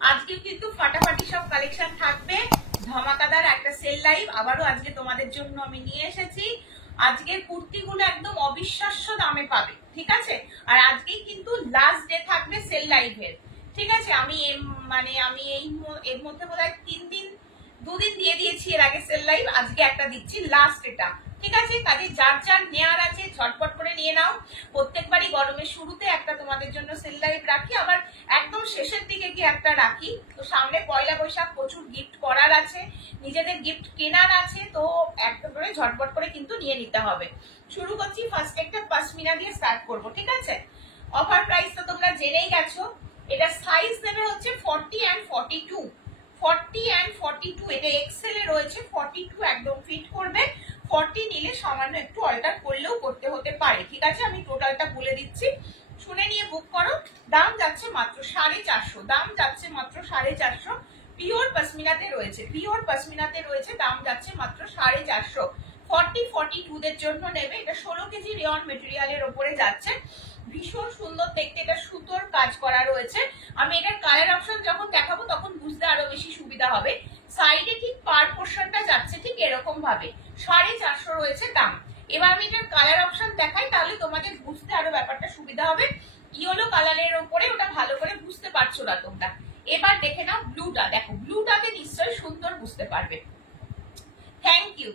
আজকে কিন্তু ফাটাফাটি সব কালেকশন থাকবে, ধামাকাদার একটা সেল লাইভ আবারও আজকে তোমাদের জন্য আমি নিয়ে এসেছি। আজকের কুর্তিগুলো একদম অবিশ্বাস্য দামে পাবে, ঠিক আছে? আর আজকেই কিন্তু লাস্ট ডে থাকবে সেল লাইভের, ঠিক আছে? আমি এর মধ্যে বোধহয় 2 দিন দিয়ে দিয়েছি এর আগে সেল লাইভ, আজকে একটা দিচ্ছি লাস্ট এটা, ঠিক আছে? কাজে যার যার নেয়ার আছে ঝটপট করে নিয়ে নাও। প্রত্যেকবারই গরমের শুরুতে একটা তোমাদের জন্য সেল লাইভ রাখি, আবার একদম শেষের দিকে কি একটা রাখি। তো সামনে পয়লা বৈশাখ, প্রচুর গিফট করার আছে, নিজেদের গিফট কেনার আছে, তো একটা করে ঝটপট করে কিন্তু নিয়ে নিতে হবে। শুরু করছি, ফার্স্ট একটা পশমিনা দিয়ে স্টার্ট করব, ঠিক আছে? অফার প্রাইস তো তোমরা জেনেই গেছো। এটা সাইজ নেবে হচ্ছে 40 and 42, 40 and 42, এটা এক্সেল এ রয়েছে। 42 একদম ফিট করবে, 40 নিলে সামান্য একটু অল্টার করলেও করতে হতে পারে, ঠিক আছে? আমি টোটালটা বলে দিচ্ছি, শুনে নিয়ে বুক করো। দাম যাচ্ছে মাত্র 450, দাম যাচ্ছে মাত্র 450। পিওর পশমিনাতে রয়েছে, পিওর পশমিনাতে রয়েছে, দাম যাচ্ছে মাত্র 450। 40-42 দের জন্য নেবে। এটা 16 কেজি রেয়ন মেটেরিয়ালের ওপরে যাচ্ছে, ভীষণ সুন্দর দেখতে। এটা সুতোর কাজ করা রয়েছে। আমি এটার কালার অপশন যখন দেখাবো তখন বুঝতে আরো বেশি সুবিধা হবে। সাইডে ঠিক পার পোর্শনটা যাচ্ছে ঠিক এরকম ভাবে, 450 রয়েছে দাম। এবার আমি এটার কালার অপশন দেখাই, তাহলে তোমাদের বুঝতে আরো ব্যাপারটা সুবিধা হবে। ইয়েলো কালারের ওপরে, ওটা ভালো করে বুঝতে পারছো না তোমরা। এবার দেখে নাও ব্লুটা, দেখো ব্লুটাকে নিশ্চয়ই সুন্দর বুঝতে পারবে।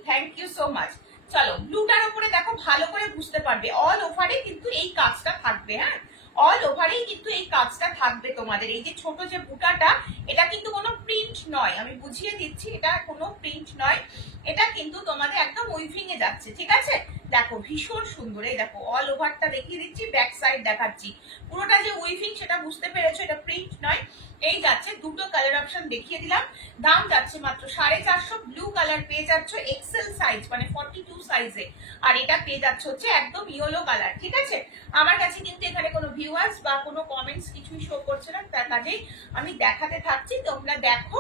Thank you so much. চলো ব্লুটার উপরে দেখো, ভালো করে বুঝতে পারবে। অল ওভারে কিন্তু এই কাজটা থাকবে, হ্যাঁ, অল ওভারেই কিন্তু এই কাজটা থাকবে তোমাদের। এই যে ছোট যে বুটাটা, এটা কিন্তু কোনো প্রিন্ট নয়, আমি বুঝিয়ে দিচ্ছি, এটা কোনো প্রিন্ট নয়, এটা কিন্তু তোমাদের একদম উইভিং এ যাচ্ছে, ঠিক আছে? দেখো ভীষণ সুন্দর। এই দেখো অল ওভারটা দেখিয়ে দিচ্ছি, ব্যাক সাইড দেখাচ্ছি, পুরোটা যে উইভিং সেটা বুঝতে পেরেছো, এটা প্রিন্ট নয়। এই যাচ্ছে, দুটো কালার অপশন দেখিয়ে দিলাম। দাম যাচ্ছে মাত্র 450। ব্লু কালার পেয়ে যাচ্ছ এক্সেল সাইজ, মানে 42 সাইজে, আর এটা পেয়ে যাচ্ছ হচ্ছে একদম ইয়েলো কালার, ঠিক আছে? আমার কাছে কিন্তু এখানে কোনো ভিউয়ার্স বা কোনো কমেন্টস কিছুই শো করছে না, তার কাজেই আমি দেখাতে থাকছি, তোমরা দেখো,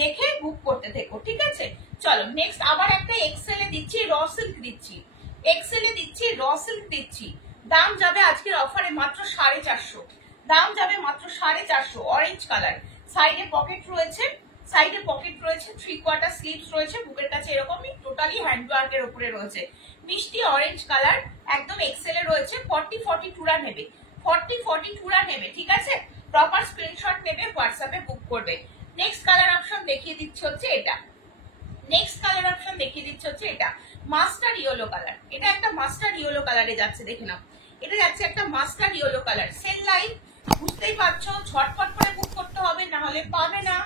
দেখে বুক করতে থেকো, ঠিক আছে? চলো নেক্সট আবার একটা এক্সেল এ দিচ্ছি, র সিল্ক দিচ্ছি, এক্সেল এ দিচ্ছি, র সিল্ক দিচ্ছি। দাম যাবে আজকের অফারে মাত্র 450, দাম যাবে মাত্র 450। অরেঞ্জ কালার, সাইডে পকেট রয়েছে, সাইডে পকেট রয়েছে, 3/4 স্লিভস রয়েছে, বুকের কাছে এরকমই, টোটালি হ্যান্ডওয়ার্কের উপরে রয়েছে। মিষ্টি অরেঞ্জ কালার, একদম এক্সেল এ রয়েছে। 40-42 নেবে, 40-42 নেবে, ঠিক আছে? প্রপার স্ক্রিনশট নেবে, হোয়াটসঅ্যাপে বুক করবে। নেক্সট কালার অপশন দেখিয়ে দিচ্ছি হচ্ছে এটা, নেক্সট কালার অপশন দেখিয়ে দিচ্ছি হচ্ছে এটা, মাস্টার ইয়েলো কালার। এটা একটা মাস্টার ইয়েলো কালারে যাচ্ছে, দেখে নাও, এটা যাচ্ছে একটা master yellow colour. Cell line বুঝতেই পারছো, ঝটপট করে বুক করতে হবে, না হলে পাবে না।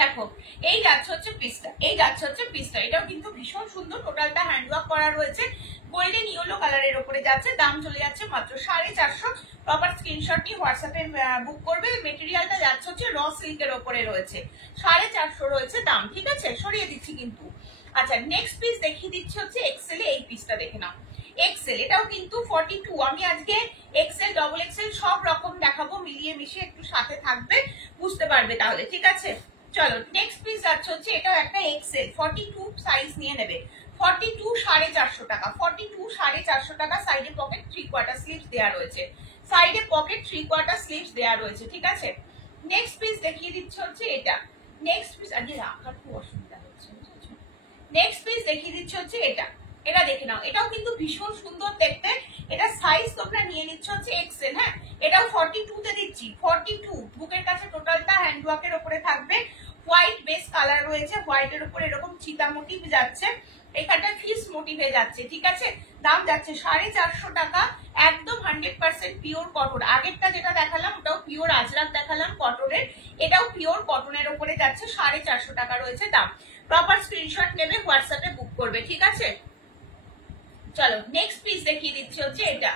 দেখো এই যাচ্ছে হচ্ছে পিসটা, এই যাচ্ছে হচ্ছে পিসটা, এটাও কিন্তু ভীষণ সুন্দর, টোটালটা হ্যান্ডওয়ার্ক করা রয়েছে, গোল্ডেন ইয়েলো কালারের উপরে যাচ্ছে। দাম চলে যাচ্ছে মাত্র 450। প্রপার স্ক্রিনশট নিয়ে হোয়াটসঅ্যাপে বুক করবে। মেটেরিয়ালটা যাচ্ছে হচ্ছে র সিল্কের ওপরে রয়েছে, 450 রয়েছে দাম, ঠিক আছে? সরিয়ে দিচ্ছি কিন্তু। আচ্ছা নেক্সট পিস দেখিয়ে দিচ্ছি হচ্ছে এক্সেল এ, এই পিসটা দেখে নাও, এক্সেল, এটাও কিন্তু 42। আমি আজকে এক্সেল, ডবল এক্সেল সব রকম দেখাবো, মিলিয়ে মিশিয়ে একটু সাথে থাকবে, বুঝতে পারবে তাহলে, ঠিক আছে? চলো নেক্সট পিস যাচ্ছে হচ্ছে, এটাও একটা এক্সেল, 42 সাইজ নিয়ে নেবে। 42 450 টাকা, 42 450 টাকা। সাইডে পকেট 3/4 স্লিভস দেওয়া রয়েছে, সাইডে পকেট 3/4 স্লিভস দেওয়া রয়েছে, ঠিক আছে? নেক্সট পিস দেখিয়ে দিচ্ছে হচ্ছে এটা, নেক্সট পিস, আজকে রাখার খুব অসুবিধা হচ্ছে, নেক্সট পিস দেখিয়ে দিচ্ছে হচ্ছে এটা, এটা দেখে নাও, এটাও কিন্তু ভীষণ সুন্দর দেখতে। এটা সাইজ তোমরা নিয়ে নিচ্ছ হচ্ছে এক্সেল, হ্যাঁ, এটাও 42 তে দিচ্ছি, 42। বুকের কাছে টোটালটা হ্যান্ডওয়ার্কের উপরে থাকবে, হোয়াইট বেস কালার রয়েছে, হোয়াইটের উপরে এরকম চিতা মোটিভ যাচ্ছে, এখানটা ফিস মোটিভে যাচ্ছে, ঠিক আছে? দাম যাচ্ছে 450 টাকা, একদম 100% পিওর কটন। আগেরটা যেটা দেখালাম ওটাও পিওর আজরাক দেখালাম কটনের, এটাও পিওর কটনের উপরে যাচ্ছে, 450 টাকা রয়েছে দাম। প্রপার স্ক্রিনশট নেবে, হোয়াটসঅ্যাপে বুক করবে, ঠিক আছে? চলো নেক্সট পিস দেখিয়ে দিচ্ছি হচ্ছে এটা।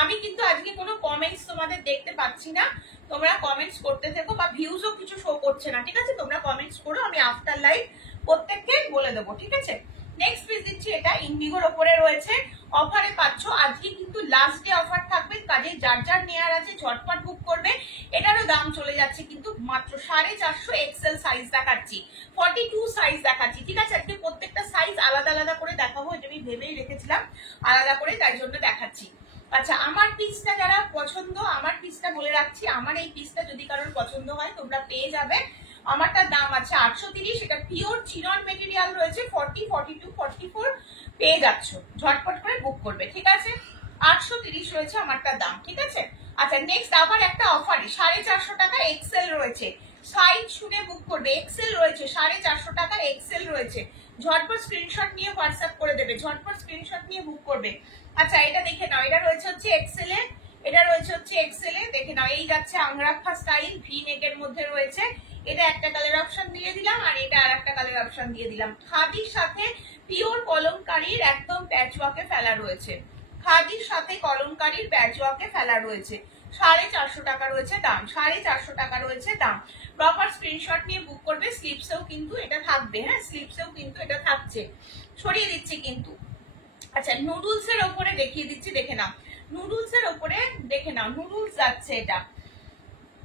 আমি কিন্তু আজকে কোনো কমেন্টস তোমাদের দেখতে পাচ্ছি না, তোমরা কমেন্টস করতে থেকো, বা ভিউজও কিছু শো করছে না, ঠিক আছে? তোমরা কমেন্টস করো, আমি আফটার লাইভ প্রত্যেককে বলে দেবো, ঠিক আছে? নেক্সট পিস দিচ্ছি, এটা ইন্ডিগোর ওপরে রয়েছে, অফারে পাচ্ছ। আজকে কিন্তু লাস্ট ডে অফার থাকবে, কাজে যার যার নেয়ার আছে ঝটপট বুক করবে। এটারও দাম চলে যাচ্ছে কিন্তু মাত্র 450। এক্সেল সাইজ দেখাচ্ছি, 42 সাইজ দেখাচ্ছি, ঠিক আছে? আজকে প্রত্যেকটা সাইজ আলাদা আলাদা করে দেখাবো, এটা আমি ভেবেই রেখেছিলাম আলাদা করে, তাই জন্য দেখাচ্ছি। আচ্ছা, আমার পিসটা যারা পছন্দ, আমার পিসটা বলে রাখছি, আমার এই পিসটা যদি কারোর পছন্দ হয় তোমরা পেয়ে যাবে। আমারটার দাম আছে 830, এটা পিওর চিনন মেটেরিয়াল রয়েছে, 40, 42, 44 পেয়ে যাচ্ছ, ঝটপট করে বুক করবে, ঠিক আছে? 830 রয়েছে আমারটার দাম, ঠিক আছে? আচ্ছা, নেক্সট আবার একটা অফারে 450 টাকা এক্সেল রয়েছে, সাইজ শুনে বুক করবে। এক্সেল রয়েছে 450 টাকা, এক্সেল রয়েছে, ঝটপট স্ক্রিনশট নিয়ে হোয়াটসঅ্যাপ করে দেবে, ঝটপট স্ক্রিনশট নিয়ে বুক করবে। আচ্ছা, এটা দেখে নাও, এটা রয়েছে হচ্ছে এক্সেলে, এটা রয়েছে হচ্ছে এক্সেলে, দেখে নাও, এই যাচ্ছে আংরাখা স্টাইল, ভি নেকের মধ্যে রয়েছে। এটা একটা কালার অপশন দিয়ে দিলাম, আর এটা আর একটা কালার অপশন দিয়ে দিলাম। খাদির সাথে পিওর কলমকারীর একদম প্যাচওয়ার্কে ফেলা রয়েছে, খাদির সাথে কলমকারীর প্যাচওয়ার্কে ফেলা রয়েছে। 450 টাকা রয়েছে দাম, 450 টাকা রয়েছে দাম। প্রপার স্ক্রিনশট নিয়ে বুক করবে। স্লিপসেও কিন্তু এটা থাকবে, হ্যাঁ, স্লিপসেও কিন্তু এটা থাকছে, ছড়িয়ে দিচ্ছি কিন্তু। আচ্ছা, নুডলস এর ওপরে দেখিয়ে দিচ্ছি, দেখে নাও, নুডলস এর ওপরে দেখে নাও, নুডলস যাচ্ছে এটা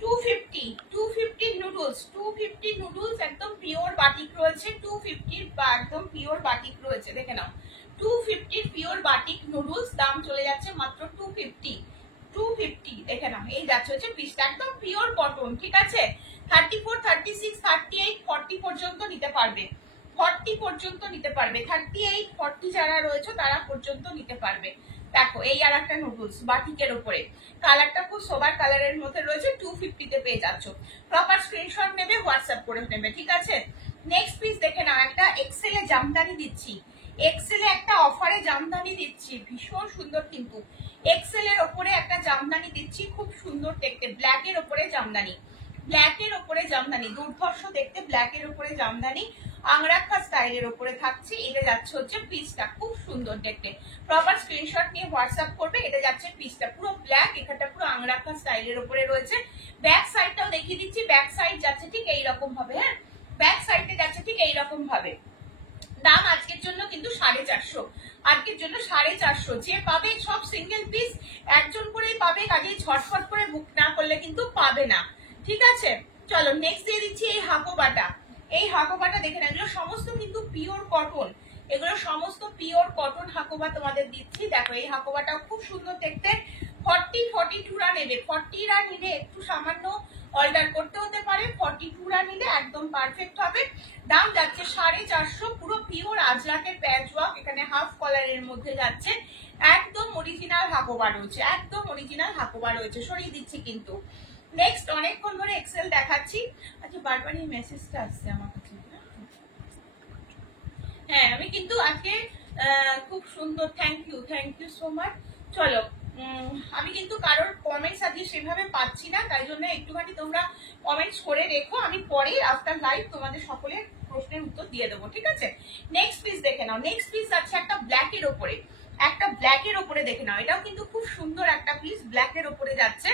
250 নুডলস, 250 নুডলস, একদম পিওর বাটিক রয়েছে, 250 বা একদম পিওর বাটিক রয়েছে, দেখে নাও, 250 পিওর বাটিক নুডলস, দাম চলে যাচ্ছে মাত্র 250, দেখে নাও, এই যাচ্ছে হচ্ছে পিসটা, একদম পিওর কটন, ঠিক আছে? 34, 36, 38, 40 পর্যন্ত নিতে পারবে, 40 পর্যন্ত নিতে পারবে, 38, 40 যারা রয়েছে তারা পর্যন্ত নিতে পারবে। দেখো, এই আর একটা নুডলস বাটিকের উপরে, কালারটা খুব সোবার কালারের মধ্যে রয়েছে, 250 তে পেয়ে যাচ্ছ। প্রপার স্ক্রিনশট নেবে, হোয়াটসঅ্যাপ করে নেবে, ঠিক আছে? নেক্সট পিস দেখে নাও, একটা এক্সেলে জামদানি দিচ্ছি, এক্সেলে একটা অফারে জামদানি দিচ্ছি, ভীষণ সুন্দর কিন্তু। এক্সেলের ওপরে একটা জামদানি দিচ্ছি, খুব সুন্দর দেখতে, ব্ল্যাকের ওপরে জামদানি, ব্ল্যাকের ওপরে জামদানি, দুর্ধর্ষ দেখতে, ব্ল্যাকের ওপরে জামদানি, আংরাখা স্টাইলের ওপরে থাকছে। এটা যাচ্ছে হচ্ছে পিসটা, খুব সুন্দর দেখতে। প্রপার স্ক্রিনশট নিয়ে হোয়াটসঅ্যাপ করবে। এটা যাচ্ছে পিসটা, পুরো ব্ল্যাক, এখানটা পুরো আংরাখা স্টাইলের ওপরে রয়েছে। ব্যাক সাইডটাও দেখিয়ে দিচ্ছি, ব্যাক সাইড যাচ্ছে ঠিক এইরকম ভাবে, হ্যাঁ, ব্যাক সাইডে যাচ্ছে ঠিক এইরকম ভাবে। দাম আজকের জন্য কিন্তু 450, আজকের জন্য 450। যে পাবে সব সিঙ্গেল পিস, একজন করেই পাবে, কাজেই ঝটফট করে বুক না করলে কিন্তু পাবে না, ঠিক আছে? চলো, নেক্সট দিয়ে দিচ্ছি এই হাকোবাটা, এই হাকোবাটা দেখে না, এগুলো সমস্ত কিন্তু পিওর কটন, এগুলো সমস্ত পিওর কটন হাকোবা তোমাদের দিচ্ছি। দেখো, এই হাকোবাটাও খুব সুন্দর দেখতে। 40, 42 রা নেবে, 40 রা নিলে একটু সামান্য অল্টার করতে হতে পারে, 42 রা নিলে একদম পারফেক্ট হবে। দাম যাচ্ছে 450, পুরো পিওর আজরাকের প্যাচওয়ার্ক, এখানে হাফ কলারের মধ্যে যাচ্ছে, একদম অরিজিনাল হাকোবা রয়েছে, একদম অরিজিনাল হাকোবা রয়েছে, সরিয়ে দিচ্ছি কিন্তু। নেক্সট, অনেকক্ষণ ধরে এক্সেল দেখাচ্ছি। আচ্ছা, বারবার এই মেসেজটা আসছে আমার কাছে, হ্যাঁ, আমি কিন্তু আজকে খুব সুন্দর, থ্যাংক ইউ সো মাচ। চলো, আমি কিন্তু কারোর কমেন্টস আজকে সেভাবে পাচ্ছি না, তাই জন্য একটুখানি তোমরা কমেন্টস করে রেখো, আমি পরে আফটার লাইভ তোমাদের সকলের প্রশ্নের উত্তর দিয়ে দেবো, ঠিক আছে? নেক্সট পিস দেখে নাও, নেক্সট পিস আছে একটা ব্ল্যাকের ওপরে, একটা ব্ল্যাকের ওপরে দেখে নাও, এটাও কিন্তু খুব সুন্দর একটা পিস, ব্ল্যাকের ওপরে যাচ্ছে,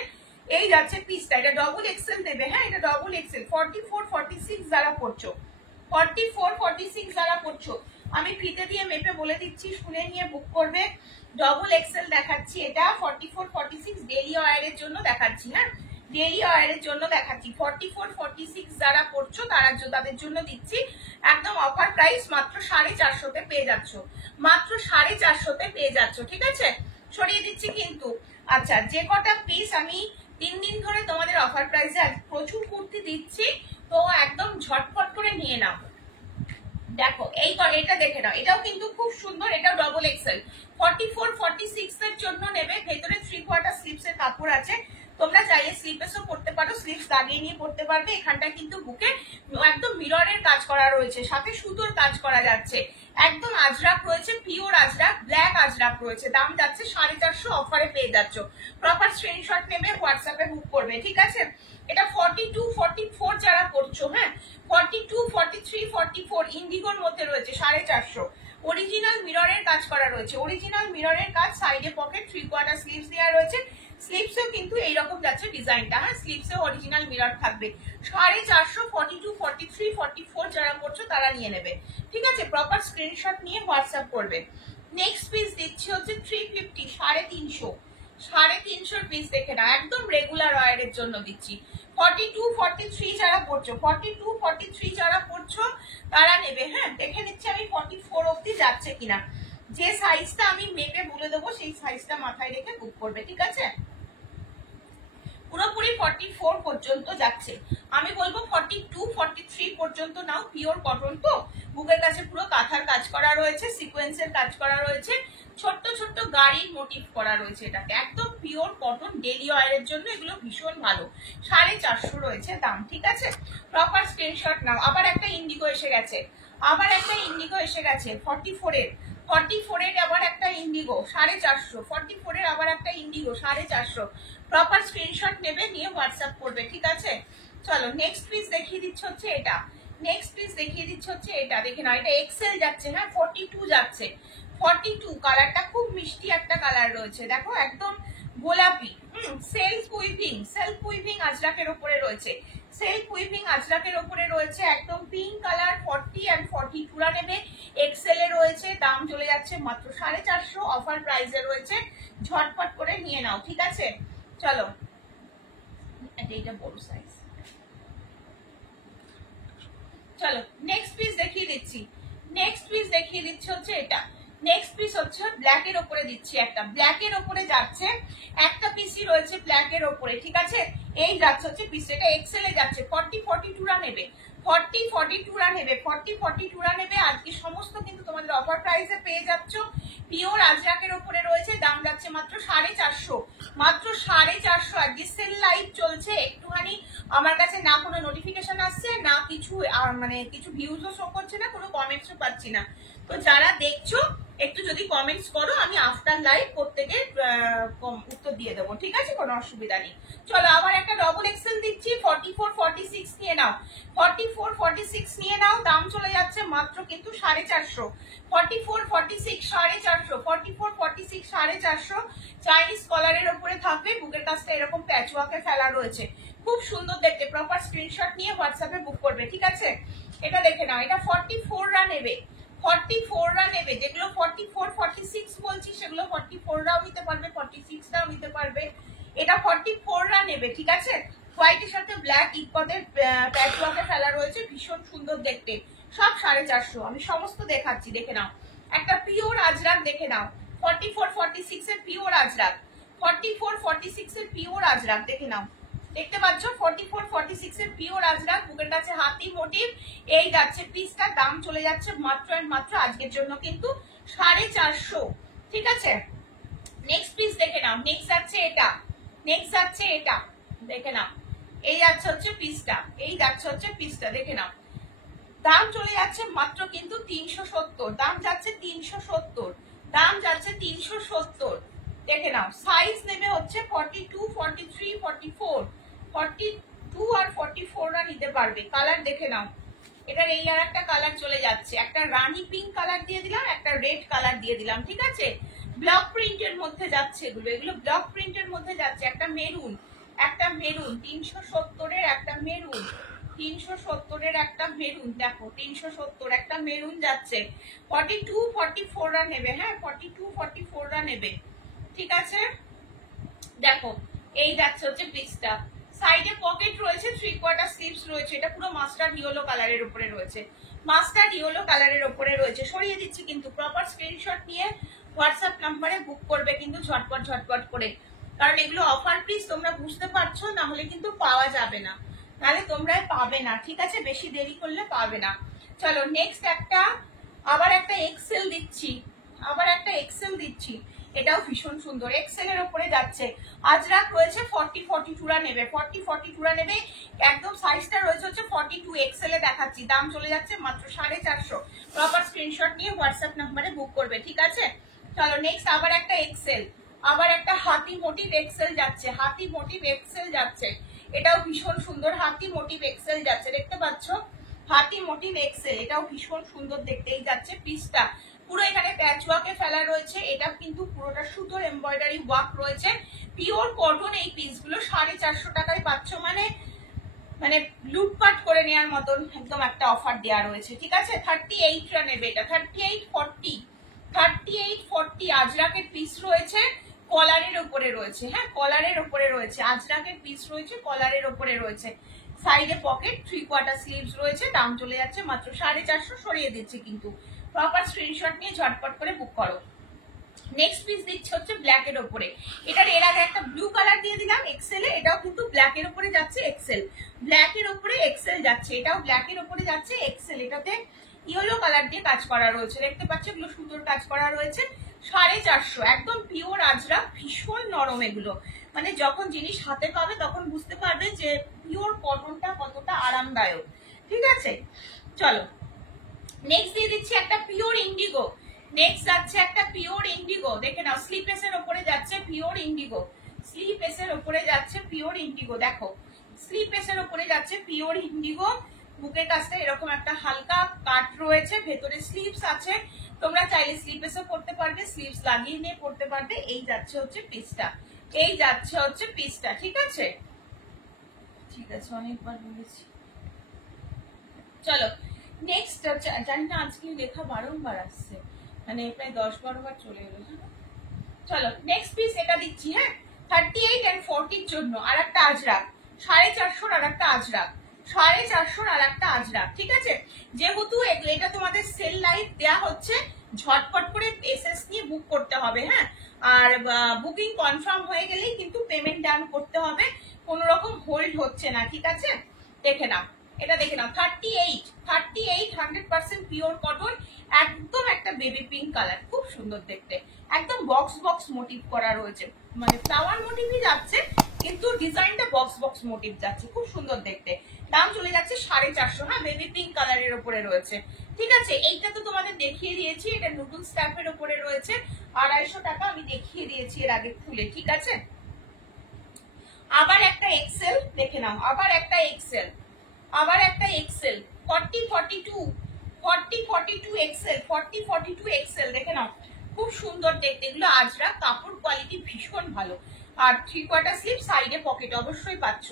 এই যাচ্ছে পিসটা। এটা ডবল এক্সেল দেবে, হ্যাঁ, এটা ডবল এক্সেল, 44, 46 যারা পড়ছো, 44, 46 যারা পড়ছো, আমি ফিতে দিয়ে মেপে বলে দিচ্ছি, শুনে নিয়ে বুক করবে। ডবল এক্সেল দেখাচ্ছি, এটা 44, 46 ডেলি ওয়্যারের জন্য দেখাচ্ছি, হ্যাঁ, ডেলি ওয়্যারের জন্য দেখাচ্ছি। 44, 46 যারা পড়ছো তাদের জন্য দিচ্ছি একদম অফার প্রাইস, মাত্র 450 তে পেয়ে যাচ্ছ, মাত্র 450 তে পেয়ে যাচ্ছ, ঠিক আছে? সরিয়ে দিচ্ছি কিন্তু। আচ্ছা, যে কটা পিস আমি 3 দিন ধরে তোমাদের অফার প্রাইসে প্রচুর কুর্তি দিচ্ছি, তো একদম ঝটফট করে নিয়ে নাও। দেখো, এটা দেখে নাও, এটাও কিন্তু খুব সুন্দর, এটাও ডবল এক্সেল, 44, 46 এর জন্য নেবে। ভেতরে 3/4 স্লিপস এর কাপড় আছে, তোমরা চাইলে স্লিপসও পড়তে পারো, স্লিপস দাগিয়ে নিয়ে পড়তে পারবে। এখানটা কিন্তু বুকে একদম মিররের কাজ করা রয়েছে, সাথে সুতোর কাজ করা যাচ্ছে, একদম আজরাক রয়েছে, পিওর আজরাক, ব্ল্যাক আজরাক রয়েছে। দাম যাচ্ছে 450, অফারে পেয়ে যাচ্ছ। প্রপার স্ক্রিনশট নেবে, হোয়াটসঅ্যাপে বুক করবে, ঠিক আছে? এটা 42, 44 যারা করছো, হ্যাঁ, 42, 43, 44 ইন্ডিগোর মধ্যে রয়েছে, 450। অরিজিনাল মিররের কাজ করা রয়েছে, অরিজিনাল মিররের কাজ, সাইডে পকেট, 3/4 স্লিভস দেওয়া রয়েছে। স্লিপসেও কিন্তু এইরকম যাচ্ছে ডিজাইনটা, হ্যাঁ, স্লিপসেও অরিজিনাল মিরর থাকবে। 450, 42, 43, 44 যারা করছো তারা নিয়ে নেবে, ঠিক আছে? প্রপার স্ক্রিনশট নিয়ে হোয়াটসঅ্যাপ করবে। নেক্সট পিস দিচ্ছি হচ্ছে 350, 350, 350 পিস দেখে না, একদম রেগুলার ওয়্যারের জন্য দিচ্ছি। 42, 43 যারা পড়ছো, 42, 43 যারা পড়ছো তারা নেবে, হ্যাঁ, দেখে নিচ্ছি আমি 44 অব্দি যাচ্ছে কিনা। যে সাইজটা আমি মেপে বলে দেবো সেই সাইজটা মাথায় রেখে বুক করবে, ঠিক আছে? পুরোপুরি 44 পর্যন্ত যাচ্ছে, আমি বলবো 42 43 পর্যন্ত নাও। পিওর কটন তো, বুকের কাছে পুরো কাঁথার কাজ করা রয়েছে, সিকোয়েন্সের কাজ করা রয়েছে, ছোট্ট ছোট্ট গাড়ির মোটিভ করা রয়েছে। এটাকে একদম পিওর কটন, ডেলি ওয়ারের জন্য এগুলো ভীষণ ভালো। 450 রয়েছে দাম, ঠিক আছে? প্রপার স্ক্রিনশট নাও। আবার একটা ইন্ডিগো এসে গেছে, আবার একটা ইন্ডিগো এসে গেছে 44 এর আবার একটা ইন্ডিগো 450, 44 এর আবার একটা ইন্ডিগো 450। প্রপার স্ক্রিনশট নেবে, নিয়ে হোয়াটসঅ্যাপ করবে, ঠিক আছে? চলো নেক্সট পিস দেখিয়ে দিচ্ছ হচ্ছে এটা, নেক্সট পিস দেখিয়ে দিচ্ছ হচ্ছে এটা। দেখে নাও, এটা এক্সেল যাচ্ছে, হ্যাঁ 42 যাচ্ছে। 42 কালারটা খুব মিষ্টি একটা কালার রয়েছে, দেখো একদম গোলাপি। সেলফ উইভিং আজরাকের উপরে রয়েছে, সেলফ উইভিং আজরাকের উপরে রয়েছে, একদম পিঙ্ক কালার। 40 and 42 নেবে, এক্সেল এ রয়েছে, দাম চলে যাচ্ছে মাত্র 450, অফার প্রাইসে রয়েছে, ঝটপট করে নিয়ে নাও, ঠিক আছে? চলো এটা বড় সাইজ। চলো নেক্সট পিস দেখিয়ে দিচ্ছি, নেক্সট পিস দেখিয়ে দিচ্ছি হচ্ছে এটা। নেক্সট পিস হচ্ছে ব্ল্যাকের ওপরে দিচ্ছি, একটা ব্ল্যাকের ওপরে যাচ্ছে, একটা পিসই রয়েছে ব্ল্যাকের ওপরে, ঠিক আছে? এই যাচ্ছে হচ্ছে পিস, এটা এক্সেল এ যাচ্ছে। 40 42 নেবে, 40 42 নেবে, 40 42 নেবে। আজকে সমস্ত কিন্তু তোমাদের অফার প্রাইসে পেয়ে যাচ্ছ। পিওর আজরাকের উপরে রয়েছে, দাম যাচ্ছে মাত্র 450, মাত্র 450। আজকে সেল লাইভ চলছে, একটুখানি আমার কাছে না কোনো নোটিফিকেশন আসছে, না কিছু মানে কিছু ভিউজও শো করছে না, কোনো কমেন্টসও পাচ্ছি না। তো যারা দেখছো একটু যদি কমেন্টস করো, আমি আফটার লাইভ প্রত্যেকের উত্তর দিয়ে দেবো, ঠিক আছে? কোনো অসুবিধা নেই। চলো আবার একটা ডবল এক্সেল দিচ্ছি, 44 46 নিয়ে নাও, 44 46 নিয়ে নাও। দাম চলে যাচ্ছে মাত্র কিন্তু 450, 44 46 450, 44 46 450। চাইনিজ কলারের উপরে থাকবে, বুকের কাছটা এরকম প্যাচওয়ার্কে ফেলা রয়েছে, খুব সুন্দর দেখতে। প্রপার স্ক্রিনশট নিয়ে হোয়াটসঅ্যাপে বুক করবে, ঠিক আছে? এটা দেখে নাও, এটা 44 নেবে, 44 নেবে। যেগুলো 44 46 বলছি সেগুলো 44 নিতে পারবে, 46 নিতে পারবে। এটা 44 নেবে, ঠিক আছে? হোয়াইটের সাথে ব্ল্যাক ইকদের প্যাচওয়ার্কে ফেলা রয়েছে, ভীষণ সুন্দর দেখতে। সব 450, আমি সমস্ত দেখাচ্ছি, দেখে নাও। একটা পিওর আজরাক দেখে নাও, 44 46 এর পিওর আজরাক, 44 46 এর পিওর আজরাক দেখে নাও। দেখতে পাচ্ছ 44 46 এর পিওর আজরাক, বুকের কাছে হাতি মোটিভ। এই যাচ্ছে পিসটা, দাম চলে যাচ্ছে মাত্র এন্ড মাত্র আজকের জন্য কিন্তু 450, ঠিক আছে? নেক্সট পিস দেখে নাও, নেক্সট যাচ্ছে এটা, নেক্সট যাচ্ছে এটা, দেখে নাও। এই যাচ্ছে হচ্ছে পিসটা, এই যাচ্ছে হচ্ছে পিসটা, দেখে নাও। দাম চলে যাচ্ছে মাত্র কিন্তু 370, দাম যাচ্ছে 370, দাম যাচ্ছে 370, দেখে নাও। সাইজ নেবে হচ্ছে 42 43 44, 42 আর 44 নিতে পারবে। কালার দেখে নাও, এটার এই আর একটা কালার চলে যাচ্ছে, একটা রানী পিঙ্ক কালার দিয়ে দিলাম, একটা রেড কালার দিয়ে দিলাম, ঠিক আছে? ব্লক প্রিন্টের মধ্যে যাচ্ছে এগুলো, এগুলো ব্লক প্রিন্টের মধ্যে যাচ্ছে। একটা মেরুন, একটা মেরুন 370 এর একটা মেরুন, 370 এর একটা মেরুন, দেখো 370 একটা মেরুন যাচ্ছে। 42 44 নেবে, হ্যাঁ 42 44 নেবে, ঠিক আছে? দেখো এই যাচ্ছে হচ্ছে পিসটা, সাইডে পকেট রয়েছে, 3/4 স্লিভস রয়েছে। এটা পুরো মাস্টার্ড ইয়েলো কালারের উপরে রয়েছে, মাস্টার্ড ইয়েলো কালারের উপরে রয়েছে। সরিয়ে দিচ্ছি কিন্তু, প্রপার স্ক্রিনশট নিয়ে হোয়াটসঅ্যাপ নাম্বারে বুক করবে কিন্তু ঝটপট ঝটপট করে, কারণ এগুলো অফার পিস, তোমরা বুঝতে পারছো, না হলে কিন্তু পাওয়া যাবে না, নাহলে তোমরা পাবে না, ঠিক আছে? বেশি দেরি করলে পাবে না। চলো নেক্সট একটা, আবার একটা এক্সেল দিচ্ছি, আবার একটা এক্সেল দিচ্ছি। এটাও ভীষণ সুন্দর, এক্সেল এর উপরে যাচ্ছে। আজরাক রয়েছে 40 42 নেবে, 40 42 নেবে। একদম সাইজটা রয়েছে হচ্ছে 42, এক্সেল এ দেখাচ্ছি, দাম চলে যাচ্ছে মাত্র 450। প্রপার স্ক্রিনশট নিয়ে হোয়াটসঅ্যাপ নাম্বারে বুক করবে, ঠিক আছে? চলো নেক্সট আবার একটা এক্সেল, আবার একটা হাতি মোটিভ এক্সেল যাচ্ছে, হাতি মোটিভ এক্সেল যাচ্ছে। এটাও ভীষণ সুন্দর, হাতি মোটিভ এক্সেল যাচ্ছে, দেখতে পাচ্ছ? হাতি মোটিভ এক্সেল, এটাও ভীষণ সুন্দর দেখতেই যাচ্ছে। পিসটা পুরো এখানে প্যাচওয়ার্কে ফেলা রয়েছে, এটা কিন্তু পুরোটা সুতোর এমব্রয়ডারি ওয়ার্ক রয়েছে, পিওর কটন। এই পিসগুলো 450 টাকায় পাচ্ছ, মানে লুটপাট করে নেওয়ার মতন একদম একটা অফার দেওয়া রয়েছে, ঠিক আছে? 38 নেবে এটা, 38 40, 38 40 আজরাকের পিস রয়েছে, কলারের উপরে রয়েছে, হ্যাঁ কলারের উপরে রয়েছে, আজরাকের পিস রয়েছে, কলারের উপরে রয়েছে। সাইডে পকেট, 3/4 স্লিভস রয়েছে, দাম চলে যাচ্ছে মাত্র 450। সরিয়ে দিচ্ছি কিন্তু, প্রপার স্ক্রিনশট নিয়ে ঝটপট করে বুক করো। নেক্সট পিস দিচ্ছে হচ্ছে ব্ল্যাক এর উপরে, এটার এর আগে একটা ব্লু কালার দিয়ে দিলাম এক্সেল এ, এটাও কিন্তু ব্ল্যাক এর উপরে যাচ্ছে এক্সেল, ব্ল্যাক এর উপরে এক্সেল যাচ্ছে, এটাও ব্ল্যাক এর উপরে যাচ্ছে এক্সেল, এটাতে ইয়েলো কালার দিয়ে কাজ করা রয়েছে, দেখতে পাচ্ছ এগুলো সুন্দর কাজ করা রয়েছে। 450 একদম পিওর আজরা, ভীষণ নরম এগুলো, মানে যখন জিনিস হাতে পাবে তখন বুঝতে পারবে যে পিওর কটনটা কতটা আরামদায়ক। ঠিক আছে, চলো নেক্সট দিয়ে দিচ্ছি একটা পিওর ইন্ডিগো, নেক্সট যাচ্ছে একটা পিওর ইন্ডিগো, দেখে নাও স্লিপেসের উপরে যাচ্ছে পিওর ইন্ডিগো, স্লিপেসের উপরে যাচ্ছে পিওর ইন্ডিগো, দেখো স্লিপেসের উপরে যাচ্ছে পিওর ইন্ডিগো, বুকের কাছটা এরকম একটা হালকা কাট রয়েছে, ভেতরে স্লিভস আছে, তোমরা চাইলে স্লিপেসও পড়তে পারবে, স্লিভস লাগিয়ে নিয়ে পড়তে পারবে। এই যাচ্ছে হচ্ছে পিসটা, এই যাচ্ছে হচ্ছে পিসটা। ঠিক আছে, ঠিক আছে অনেকবার বলেছি। চলো নেক্সট, জানি না আজকে লেখা বারংবার আসছে, মানে প্রায় 10-12 বার চলে এলো। চলো নেক্সট পিস এটা দিচ্ছি, হ্যাঁ 38 and 40 এর জন্য আর একটা আজরাক, 450 আর একটা আজরাক, 450 আর একটা আজরাক। ঠিক আছে, যেহেতু এটা তোমাদের সেল লাইভ দেয়া হচ্ছে, ঝটপট করে এসএস নিয়ে বুক করতে হবে, হ্যাঁ আর বুকিং কনফার্ম হয়ে গেলেই কিন্তু পেমেন্ট ডান করতে হবে, কোনো রকম হোল্ড হচ্ছে না। ঠিক আছে, দেখে নাও এটা, দেখে নাও 38 100% পিওর কটন, একদম একটা বেবি পিঙ্ক কালার, খুব সুন্দর দেখতে, একদম বক্স বক্স মোটিভ করা রয়েছে, মানে ফ্লাওয়ার মোটিভই যাচ্ছে কিন্তু ডিজাইনটা বক্স বক্স মোটিভ যাচ্ছে, খুব সুন্দর দেখতে। দাম চলে যাচ্ছে 450, হ্যাঁ বেবি পিঙ্ক কালারের উপরে রয়েছে। ঠিক আছে, এইটা তো তোমাদের দেখিয়ে দিয়েছি, এটা নুডল স্ট্যাম্পের উপরে রয়েছে, 250 টাকা আমি দেখিয়ে দিয়েছি এর আগে খুলে। ঠিক আছে, আবার একটা এক্সেল দেখে নাও, আবার একটা এক্সেল, আবার একটা এক্সেল 40-42 এক্সেল, 40-42 এক্সেল, দেখে নাও খুব সুন্দর দেখতে, এগুলো আজরা, কাপড় কোয়ালিটি ভীষণ ভালো, আর 3/4 স্লিভ, সাইডে পকেট অবশ্যই পাচ্ছ।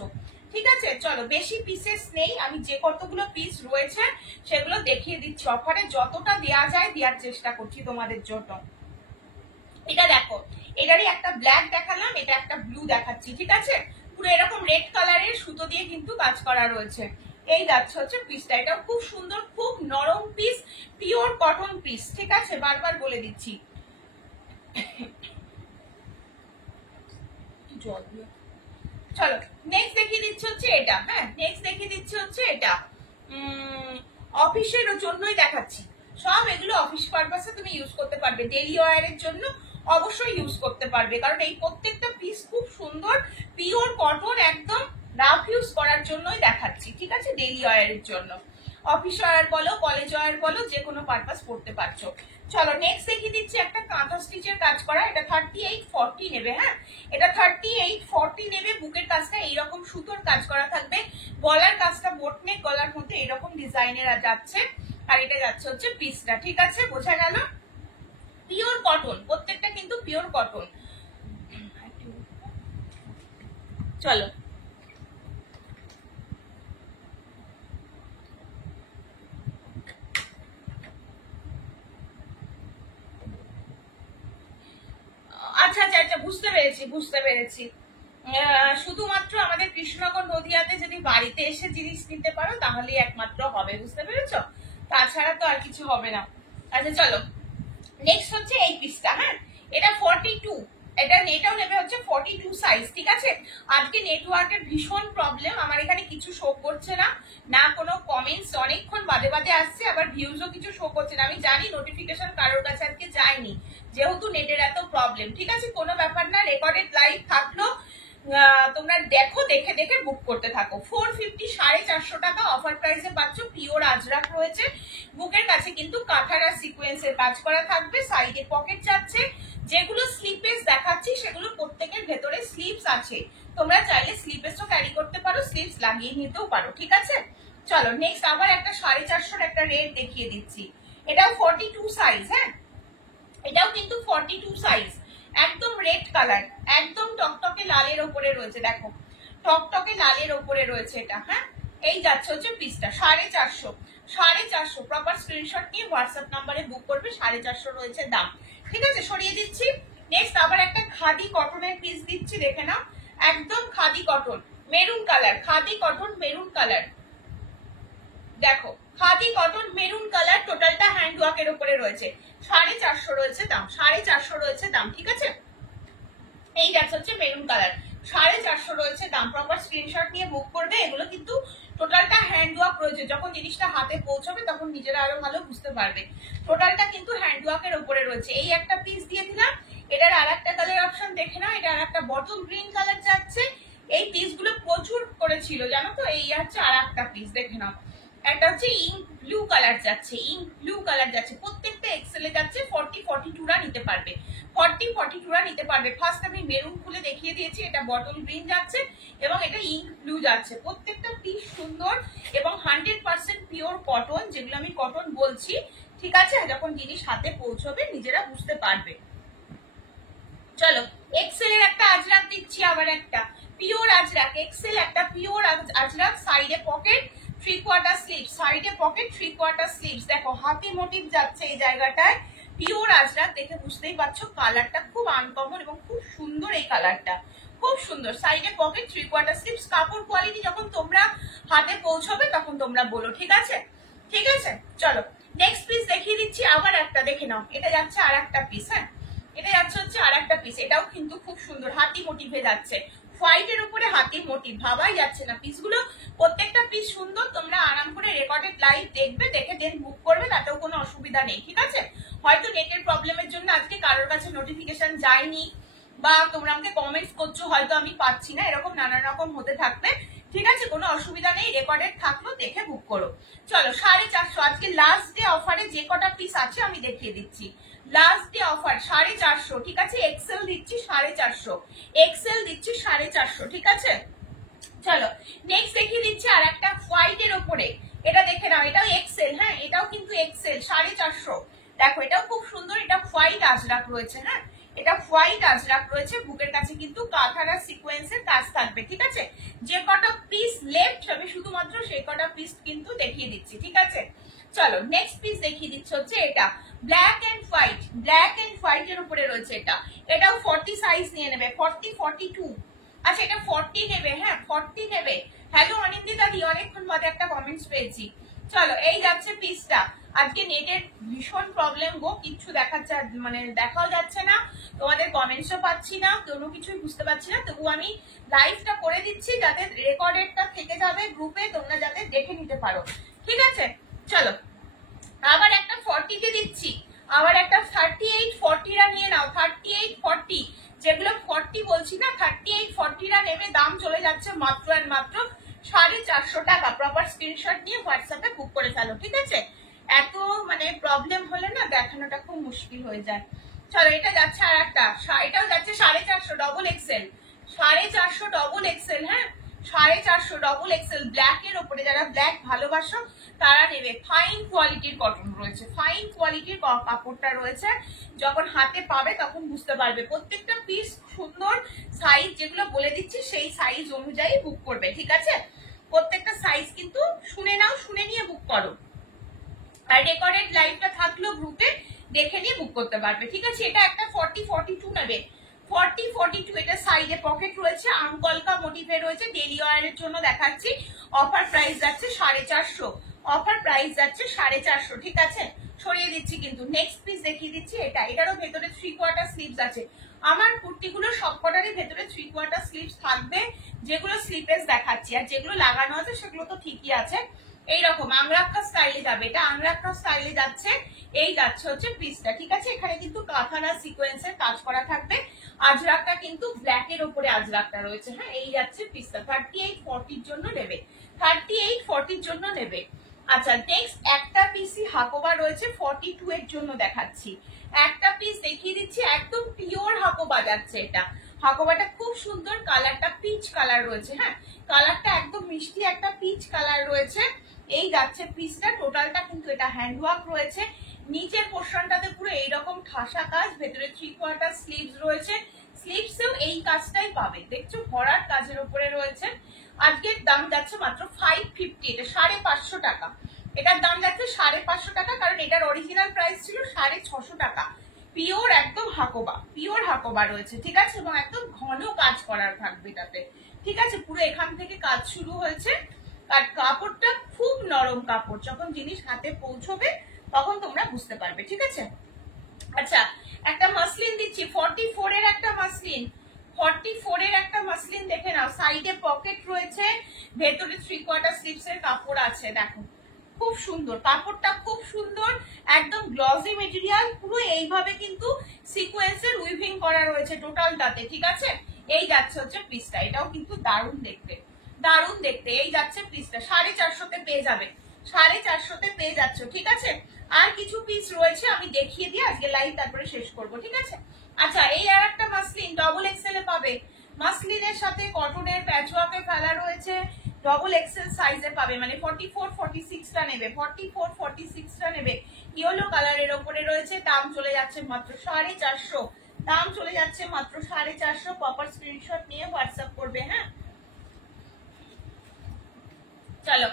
ঠিক আছে, চলো বেশি পিসেস নেই, আমি যে কতগুলো পিস রয়েছে সেগুলো দেখিয়ে দিচ্ছি, অফারে যতটা দেওয়া যায় দেওয়ার চেষ্টা করছি তোমাদের জন্য। এটা দেখো, এটারই একটা ব্ল্যাক দেখালাম, এটা একটা ব্লু দেখাচ্ছি। ঠিক আছে, পুরো এরকম রেড কালারের সুতো দিয়ে কিন্তু কাজ করা রয়েছে। এই যাচ্ছে হচ্ছে পিসটা, এটাও খুব সুন্দর, খুব নরম পিস, পিওর কটন পিস। ঠিক আছে, বারবার বলে দিচ্ছি। চলো নেক্সট দেখিয়ে দিচ্ছি হচ্ছে এটা, হ্যাঁ নেক্সট দেখিয়ে দিচ্ছি হচ্ছে এটা, অফিসের জন্যই দেখাচ্ছি, সব এগুলো অফিস পারপাসে তুমি ইউজ করতে পারবে, ডেইলি ওয়্যারের জন্য অবশ্যই ইউজ করতে পারবে, কারণ এই প্রত্যেকটা পিস খুব সুন্দর, পিওর কটন, একদম রাফ ইউজ করার জন্যই দেখাচ্ছি। ঠিক আছে, ডেইলি ওয়্যারের জন্য, অফিস ওয়্যার বলো, কলেজ ওয়্যার বলো, যে কোনো পারপাস করতে পারছো। চলো নেক্সট দেখিয়ে দিচ্ছি একটা কাঁথা স্টিচের কাজ করা, এটা 38-40 নেবে, হ্যাঁ এটা 38-40 নেবে, বুকের কাজটা এইরকম সুতোর কাজ করা থাকবে, গলার কাজটা বোটনেক, গলার মধ্যে এরকম ডিজাইনের যাচ্ছে, আর এটা যাচ্ছে হচ্ছে পিসটা। ঠিক আছে, বোঝা গেল, পিওর কটন, প্রত্যেকটা কিন্তু পিওর কটন। চলো আচ্ছা আচ্ছা আচ্ছা, বুঝতে পেরেছি বুঝতে পেরেছি, শুধুমাত্র আমাদের কৃষ্ণনগর নদিয়াতে যদি বাড়িতে এসে জিনিস নিতে পারো তাহলেই একমাত্র হবে, বুঝতে পেরেছো, তাছাড়া তো আর কিছু হবে না। আচ্ছা চলো নেক্সট হচ্ছে এই পিসটা, হ্যাঁ এটা 42, এটাও নেবে হচ্ছে 42 সাইজ। ঠিক আছে, আজকে নেটওয়ার্কের ভীষণ প্রবলেম, আমার এখানে কিছু শো করছে না, না কোনো কমেন্টস, অনেকক্ষণ বাদে বাদে আসছে, আবার ভিউজও কিছু শো করছে না, আমি জানি নোটিফিকেশন কারোর কাছে আজকে যায়নি, যেহেতু নেটের এত প্রবলেম। ঠিক আছে, কোনো ব্যাপার না, রেকর্ডেড লাইভ থাকলো, তোমরা দেখো, দেখে দেখে বুক করতে থাকো। 450, 450 টাকা অফার প্রাইসে পাচ্ছ, পিওর আজরাক রয়েছে, বুকের কাছে কিন্তু কাঁথার আর সিকোয়েন্সের কাজ করা থাকবে, সাইডে পকেট যাচ্ছে, যেগুলো স্লিপেস দেখাচ্ছি সেগুলো প্রত্যেকের ভেতরে স্লিভস আছে, তোমরা চাইলে স্লিপেসও ক্যারি করতে পারো, স্লিভস লাগিয়ে নিতেও পারো। ঠিক আছে, চলো নেক্সট আবার একটা 450 একটা রেট দেখিয়ে দিচ্ছি, এটাও 42 সাইজ, হ্যাঁ এটাও কিন্তু 42 সাইজ, একদম রেড কালার, একদম টকটকে লালের ওপরে রয়েছে, দেখো টকটকে লালের ওপরে রয়েছে এটা, হ্যাঁ এই যাচ্ছে হচ্ছে পিসটা 450, প্রপার স্ক্রিনশট নিয়ে হোয়াটসঅ্যাপ নাম্বারে বুক করবে, 450 রয়েছে দাম। ঠিক আছে, সরিয়ে দিচ্ছি। নেক্সট আবার একটা খাদি কটনের পিস দিচ্ছি, দেখে নাও, একদম khadi cotton maroon colour, khadi cotton maroon colour, দেখো খাদি কটন মেরুন কালার, টোটালটা হ্যান্ড ওয়ার্কের উপরে রয়েছে, 450 রয়েছে দাম, 450 রয়েছে দাম, ঠিক আছে। এই যাচ্ছে হচ্ছে মেরুন কালার, 450 রয়েছে দাম। প্রপার স্ক্রিনশট নিয়ে বুক করবে। এগুলো কিন্তু টোটালটা হ্যান্ড ওয়ার্ক রয়েছে, যখন জিনিসটা হাতে পৌঁছাবে তখন নিজেরা আরো ভালো বুঝতে পারবে। টোটালটা কিন্তু হ্যান্ড ওয়ার্কের উপরে রয়েছে। এই একটা পিস দিয়ে দিলাম, এটার আর একটা কালার অপশন দেখে নাও, এটা আর একটা বটল গ্রিন কালার যাচ্ছে। এই পিসগুলো প্রচুর করে ছিল জানো তো। এই হচ্ছে আর একটা পিস দেখে নাও, একটা হচ্ছে ইঙ্ক ব্লু কালার যাচ্ছে, ইঙ্ক ব্লু কালার যাচ্ছে, প্রত্যেকটা এক্সেলে যাচ্ছে। 40-42রা নিতে পারবে, 40-42রা নিতে পারবে। ফার্স্ট আমি মেরুন খুলে দেখিয়ে দিয়েছি, এটা বটল গ্রিন যাচ্ছে এবং এটা ইঙ্ক ব্লু যাচ্ছে। প্রত্যেকটা পিস সুন্দর এবং 100% পিওর কটন, যেগুলো আমি কটন বলছি, ঠিক আছে। যখন জিনিস হাতে পৌঁছবে নিজেরা বুঝতে পারবে। চলো এক্সেলের একটা আজরাক দিচ্ছি, আবার একটা পিওর আজরাক, এক্সেল একটা পিওর আজরাক, সাইডে পকেট, 3/4 স্লিভস, সাইডে পকেট 3/4 স্লিভস। দেখো হাতি মোটিভ যাচ্ছে এই জায়গাটায়, পিওর আজরাক, দেখে বুঝতেই পারছো কালারটা খুব আনকমন এবং খুব সুন্দর। এই কালারটা খুব সুন্দর, সাইডে পকেট 3/4 স্লিভস। কাপড় কোয়ালিটি যখন তোমরা হাতে পৌঁছবে তখন তোমরা বলো, ঠিক আছে, ঠিক আছে। চলো নেক্সট পিস দেখিয়ে দিচ্ছি, আবার একটা দেখে নাও। এটা যাচ্ছে আর একটা পিস, হ্যাঁ এটা যাচ্ছে হচ্ছে আর একটা পিস, এটাও কিন্তু খুব সুন্দর, হাতি মোটিভে যাচ্ছে, হোয়াইটের উপরে হাতির মোটিভ, ভাবাই যাচ্ছে না। পিসগুলো প্রত্যেকটা পিস সুন্দর, তোমরা আরাম করে রেকর্ডেড লাইভ দেখবে, দেখে দেন বুক করবে, তাতেও কোনো অসুবিধা নেই, ঠিক আছে। হয়তো নেটের প্রবলেমের জন্য আজকে কারোর কাছে নোটিফিকেশন যায়নি, বা তোমরা আমাকে কমেন্টস করছো হয়তো আমি পাচ্ছি না, এরকম নানা রকম হতে থাকবে, ঠিক আছে, কোনো অসুবিধা নেই। রেকর্ডেড থাকলো, দেখে বুক করো। চলো 450, আজকে লাস্ট ডে অফারে যে কটা পিস আছে আমি দেখিয়ে দিচ্ছি। লাস্ট ডে অফার 450, ঠিক আছে। এক্সেল দিচ্ছি 450, এক্সেল দিচ্ছি 450, ঠিক আছে। চলো নেক্সট দেখিয়ে দিচ্ছি আর একটা হোয়াইটের ওপরে, এটা দেখে নাও, এটাও এক্সেল, হ্যাঁ এটাও কিন্তু এক্সেল, 450। দেখো এটাও খুব সুন্দর, এটা হোয়াইট আজরাক রয়েছে, হ্যাঁ এটা হোয়াইট আজরাক রয়েছে, বুকের কাছে কিন্তু কাঁথারা সিকোয়েন্সের কাজ থাকবে, ঠিক আছে। যে কটা পিস লেফট আমি শুধুমাত্র সেই কটা পিস কিন্তু দেখিয়ে দিচ্ছি, ঠিক আছে। চলো নেক্সট পিস দেখিয়ে দিচ্ছি হচ্ছে এটা black and white, black and white এর উপরে রয়েছে এটা, এটাও 40 সাইজ নিয়ে নেবে, 40-42, আচ্ছা এটা 40 নেবে, হ্যাঁ 40 নেবে। হ্যালো অনিন্দিতা দি, অনেকক্ষণ বাদে একটা কমেন্টস পেয়েছি। চলো এই যাচ্ছে পিসটা। আজকে নেটের ভীষণ প্রবলেম গো, কিচ্ছু দেখাচ্ছে মানে দেখাও যাচ্ছে না, তোমাদের কমেন্টসও পাচ্ছি না, কোনো কিছুই বুঝতে পারছি না। তবু আমি লাইভটা করে দিচ্ছি যাতে রেকর্ডেডটা থেকে যাবে গ্রুপে, তোমরা যাতে দেখে নিতে পারো, ঠিক আছে। চলো আবার একটা 40 তে দিচ্ছি, আবার একটা 38-40রা নিয়ে নাও, 38-40, যেগুলো 40 বলছি না, 38-40রা নেবে, দাম চলে যাচ্ছে মাত্র আর মাত্র 450 টাকা। প্রপার স্ক্রিনশট নিয়ে হোয়াটসঅ্যাপে বুক করে ফেলো, ঠিক আছে। এত মানে প্রবলেম হলে না দেখানোটা খুব মুশকিল হয়ে যায়। চলো এটা যাচ্ছে আর একটা, এটাও যাচ্ছে 450 ডবল এক্সেল, 450 ডবল এক্সেল, হ্যাঁ 450 ডবল এক্সেল, ব্ল্যাক এর ওপরে, যারা ব্ল্যাক ভালোবাসো তারা নেবে। ফাইন কোয়ালিটির কটন রয়েছে, ফাইন কোয়ালিটির কাপড়টা রয়েছে, যখন হাতে পাবে তখন বুঝতে পারবে। প্রত্যেকটা পিস সুন্দর, সাইজ যেগুলো বলে দিচ্ছি সেই সাইজ অনুযায়ী বুক করবে, ঠিক আছে। প্রত্যেকটা সাইজ কিন্তু শুনে নাও, শুনে নিয়ে বুক করো, আর রেকর্ডেড লাইভটা থাকলো গ্রুপে, দেখে নিয়ে বুক করতে পারবে, ঠিক আছে। এটা একটা 40-42 নেবে, 40-42, এটা সাইডে পকেট রয়েছে, আঙ্কলকা মোটিভে রয়েছে, ডেলি ওয়ারের জন্য দেখাচ্ছি। অফার প্রাইস যাচ্ছে 450, অফার প্রাইস যাচ্ছে 450, ঠিক আছে। সরিয়ে দিচ্ছি কিন্তু। নেক্সট পিস দেখিয়ে দিচ্ছি, এটা, এটারও ভেতরে 3/4 স্লিভস আছে। আমার কুর্তিগুলো সবকটারই ভেতরে 3/4 স্লিভস থাকবে, যেগুলো স্লিপেস দেখাচ্ছি, আর যেগুলো লাগানো আছে সেগুলো তো ঠিকই আছে। এইরকম আংরাক্কা স্টাইলে যাবে, এটা আংরাক্কা স্টাইলে যাচ্ছে। এই যাচ্ছে হচ্ছে পিসটা, ঠিক আছে। এখানে কিন্তু কাঁথানা সিকোয়েন্সের কাজ করা থাকবে, আজরাকটা কিন্তু ব্ল্যাক এর উপরে আজরাকটা রয়েছে, হ্যাঁ এই যাচ্ছে পিসটা। 38-40 জন্য নেবে, 38-40 জন্য নেবে। আচ্ছা নেক্সট একটা পিসি হাকোবা রয়েছে, 42 এর জন্য দেখাচ্ছি। একটা পিস দেখিয়ে দিচ্ছি, একদম পিওর হাকোবা যাচ্ছে এটা। হাকোবাটা খুব সুন্দর, কালারটা পিচ কালার রয়েছে, হ্যাঁ কালারটা একদম মিষ্টি একটা পিচ কালার রয়েছে। এই যাচ্ছে পিসটা, টোটালটা কিন্তু এটা হ্যান্ডওয়ার্ক রয়েছে। নিচের পোর্শনটাতে পুরো এইরকম ঠাসা কাজ, ভেতরে 3/4 স্লিভস রয়েছে, স্লিভসেও এই কাজটাই পাবে, দেখছো ভরার কাজের উপরে রয়েছে। আজকের দাম যাচ্ছে মাত্র 550, এটা 550 টাকা, এটার দাম যাচ্ছে 550 টাকা, কারণ এটার অরিজিনাল প্রাইস ছিল 650 টাকা। পিওর একদম হাকোবা, পিওর হাকোবা রয়েছে, ঠিক আছে, এবং একদম ঘন কাজ করার থাকবে এটাতে, ঠিক আছে। পুরো এখান থেকে কাজ শুরু হয়েছে, আর কাপড়টা খুব নরম কাপড়, যখন জিনিস হাতে পৌঁছবে তখন তোমরা বুঝতে পারবে, ঠিক আছে। আচ্ছা, একটা মাসলিন দিচ্ছি, 44 এর একটা মাসলিন, 44 এর একটা মাসলিন দেখে নাও, সাইডে পকেট রয়েছে, ভেতরে 3/4 স্লিভস এর কাপড় আছে, দেখো খুব সুন্দর কাপড়টা, খুব সুন্দর, একদম গ্লসি মেটেরিয়াল, পুরো এইভাবে কিন্তু সিকোয়েন্সের উইভিং করা রয়েছে টোটালটাতে, ঠিক আছে। এই যাচ্ছে হচ্ছে পিসটা, এটাও কিন্তু দারুণ দেখতে, দারুণ দেখতে। এই যাচ্ছে পিসটা 450 পেয়ে যাবে, 450 পেয়ে যাচ্ছ, ঠিক আছে। আর কিছু পিস রয়েছে আমি দেখিয়ে দিই আজকে লাইভ, তারপরে শেষ করব, ঠিক আছে। আচ্ছা, এই আর একটা মাসলিন ডবল এক্সেল এ পাবে, মাসলিনের সাথে কটনের প্যাচওয়ার্কে ফেলা রয়েছে, ডবল এক্সেল সাইজে পাবে, মানে 44 46টা নেবে, 44 46টা নেবে, ইয়েলো কালারের ওপরে রয়েছে, দাম চলে যাচ্ছে মাত্র 450, দাম চলে যাচ্ছে মাত্র 450। প্রপার স্ক্রিনশট নিয়ে হোয়াটসঅ্যাপ করবে, হ্যাঁ। চলো